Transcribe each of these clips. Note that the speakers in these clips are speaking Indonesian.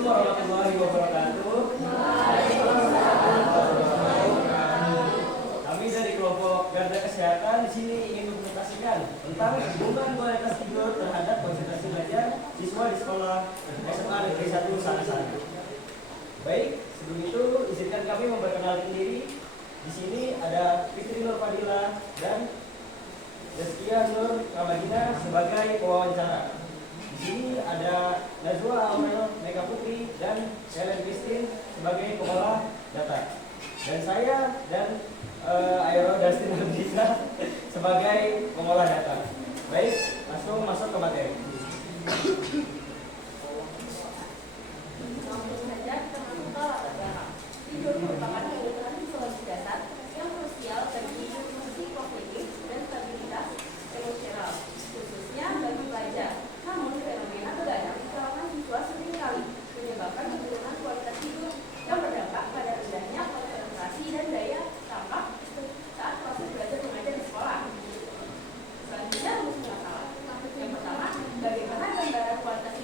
Assalamualaikum warahmatullahi wabarakatuh. Kami dari kelompok Garda Kesehatan di sini ingin mempresentasikan tentang hubungan kualitas tidur terhadap konsentrasi belajar siswa di sekolah SMA Negeri 1 Sangasari. Baik, sebelum itu izinkan kami memperkenalkan diri. Di sini ada Fitri Nur Fadila dan Zaskia Nur Ramadina sebagai pewawancara. Di sini ada Najwa Aurel Mega Putri dan Helen Christine sebagai pengolah data. Dan saya dan Aero Dustin Hamdisa sebagai pengolah data. Baik, langsung masuk ke materi. Langsung saja kita masuk ke latar belakang. Tidur merupakan kebutuhan fisiologi dasar yang krusial bagi fungsi kognitif dan stabilitas emosional, khususnya bagi pelajar. Namun fenomena begadang di kalangan siswa seringkali menyebabkan penurunan kualitas tidur yang berdampak pada rendahnya konsentrasi dan daya tangkap saat proses belajar mengajar di sekolah. Selanjutnya rumus masalah. Yang pertama, bagaimana gambaran kualitas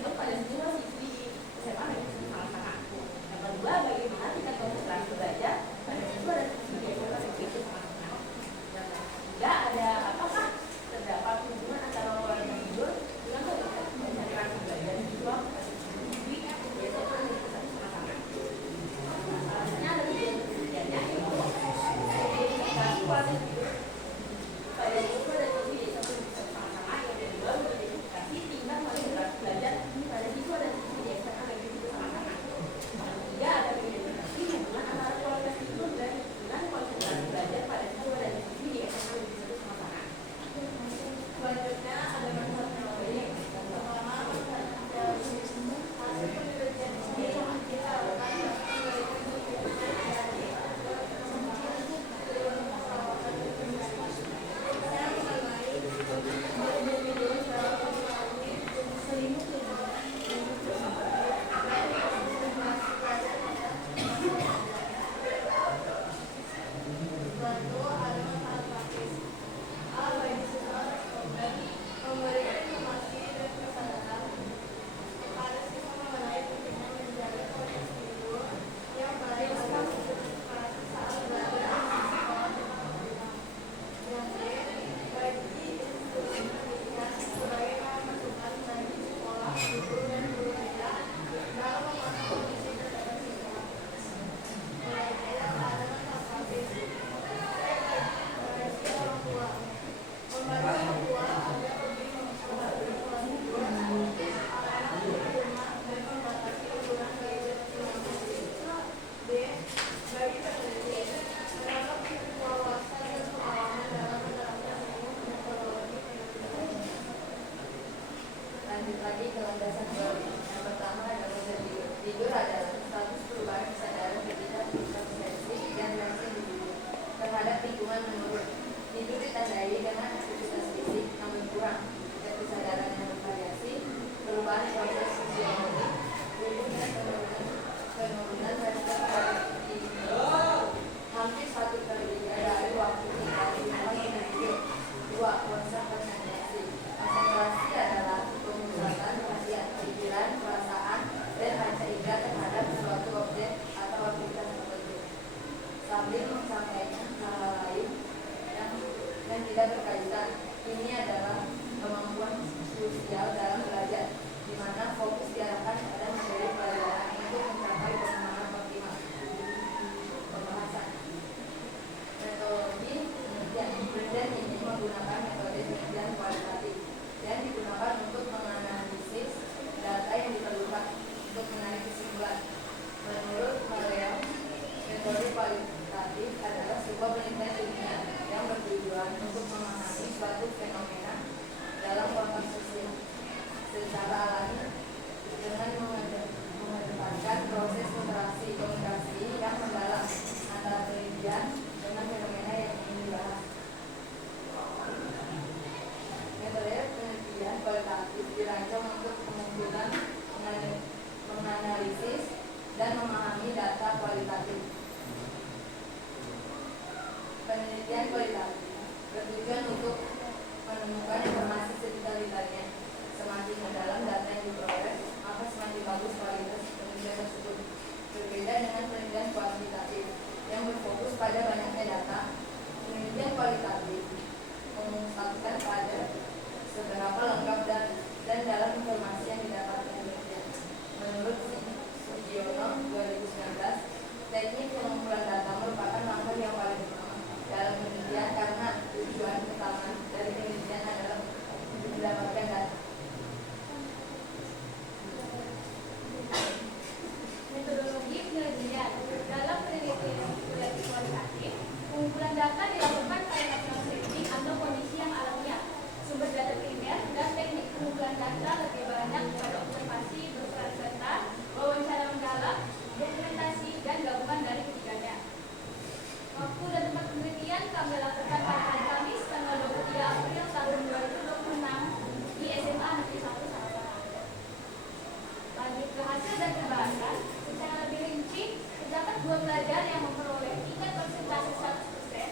hasil dan pembahasan secara lebih rinci, terdapat 2 pelajar yang memperoleh tingkat konsentrasi 100%.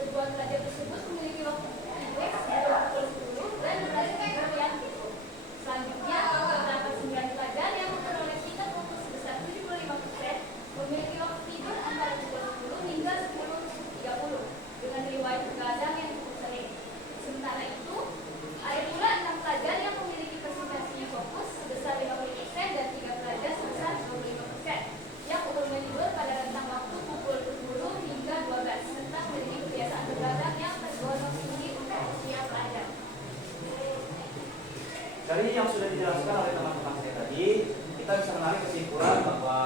Kedua pelajar tersebut memiliki waktu tidur sebelum pukul 10 dan berada di bagian tidur. Selanjutnya, terdapat 9 pelajar yang memperoleh tingkat fokus sebesar 75%, memiliki waktu tidur antara pukul 10 hingga 10.30 dengan riwayat begadang yang cukup sering. Sementara itu, ada pula 6 pelajar yang memiliki presentasi fokus sebesar 50% dan 3 pelajar sebesar 25% yang umumnya tidur pada rentang waktu pukul 10 hingga 12 serta memiliki kebiasaan begadang yang tergolong tinggi untuk usia pelajar. Dari yang sudah dijelaskan oleh teman-teman saya tadi, kita bisa menarik kesimpulan bahwa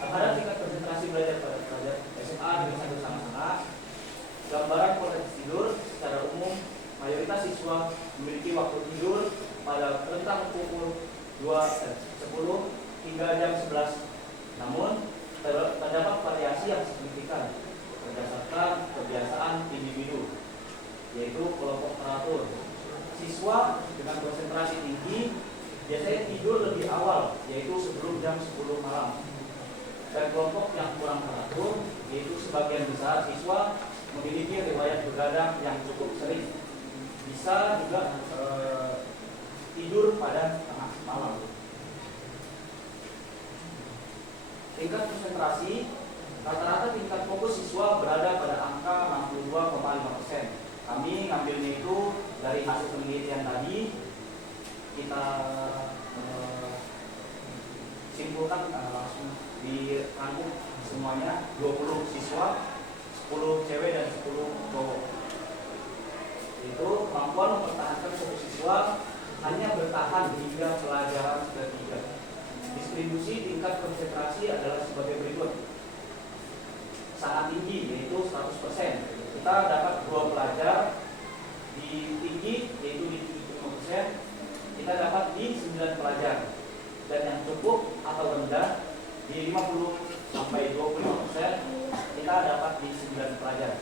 terhadap tingkat konsentrasi belajar pada pelajar SMA dengan satu sama-sama, gambaran kualitas tidur secara umum mayoritas siswa memiliki waktu tidur pada rentang pukul 10 hingga jam 11. Namun terdapat variasi yang signifikan berdasarkan kebiasaan individu, yaitu kelompok teratur. Siswa dengan konsentrasi tinggi biasanya tidur lebih awal, yaitu sebelum jam 10 malam. Dan kelompok yang kurang teratur, yaitu sebagian besar siswa memiliki riwayat begadang yang cukup sering. Bisa juga tidur pada tengah malam. Tingkat konsentrasi, rata-rata tingkat fokus siswa berada pada angka 62,5%. Kami ngambilnya itu dari hasil penelitian tadi. Kita simpulkan langsung dirangkum semuanya, 20 siswa, 10 cewek dan 10 cowok. Itu kemampuan mempertahankan satu siswa hanya bertahan hingga pelajaran ketiga. Distribusi tingkat konsentrasi adalah sebagai berikut. Sangat tinggi, yaitu 100%. Kita dapat 2 pelajar di tinggi, yaitu di 75%. Kita dapat di 9 pelajar. Dan yang cukup atau rendah di 50 sampai 25%, kita dapat di 9 pelajar.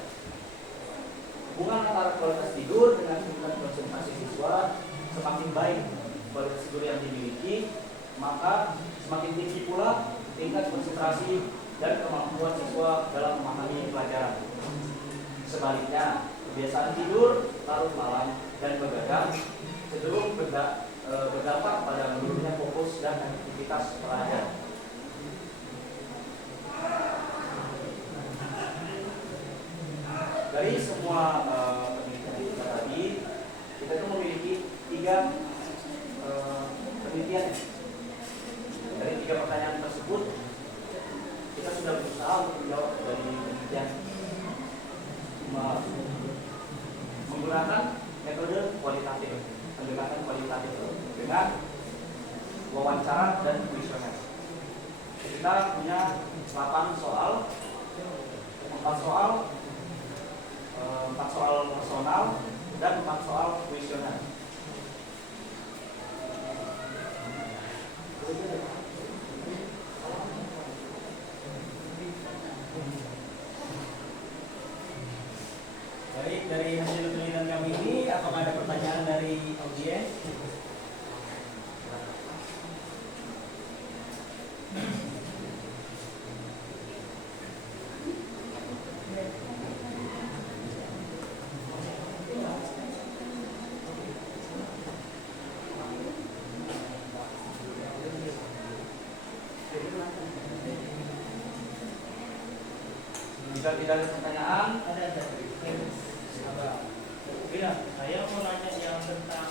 Hubungan antara kualitas tidur dengan tingkat konsentrasi siswa, semakin baik kualitas tidur yang dimiliki, maka semakin tinggi pula tingkat konsentrasi dan kemampuan siswa dalam memahami pelajaran. Sebaliknya, kebiasaan tidur, larut malam, dan begadang cenderung berdampak pada menurunnya fokus dan aktivitas pelajar. Dari semua penelitian kita tadi, kita itu memiliki 3 penelitian. Dari 3 pertanyaan tersebut, kita sudah berusaha untuk menjawab dari penelitian menggunakan metode kualitatif, pendekatan kualitatif dengan wawancara dan kuesioner. Kita punya 8 soal, 4 soal personal dan 4 soal kuesioner. Baik, dari hasil penelitian kami ini, apakah ada pertanyaan dari audiens? Jika tidak ada pertanyaan, Iya, saya mau nanya yang tentang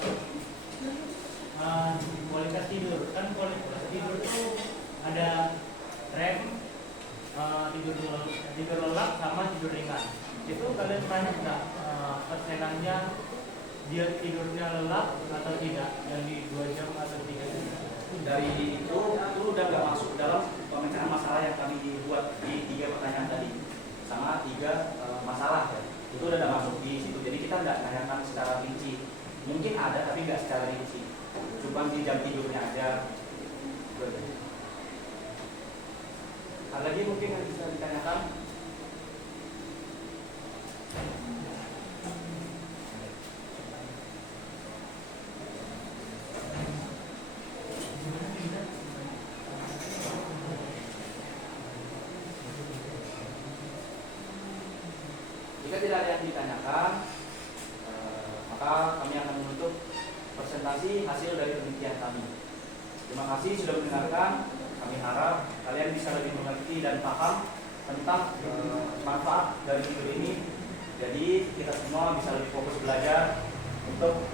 kualitas tidur. Kan kualitas tidur itu ada REM, tidur lelap sama tidur ringan. Itu kalian pernah nggak persenannya dia tidurnya lelap atau tidak, yang di 2 jam atau 3 jam? dari itu udah nggak masuk dalam pemecahan masalah yang kami buat di 3 pertanyaan tadi sama 3 masalah ya. Itu udah nggak masuk di situ, jadi kita nggak tanyakan secara rinci. Mungkin ada tapi nggak secara rinci, cuma di jam tidurnya aja. Ada lagi mungkin yang bisa ditanyakan? Jika tidak ada yang ditanyakan, maka kami akan menutup presentasi hasil dari penelitian kami. Terima kasih sudah mendengarkan. Kami harap kalian bisa lebih mengerti dan paham tentang manfaat dari fitur ini. Jadi kita semua bisa lebih fokus belajar untuk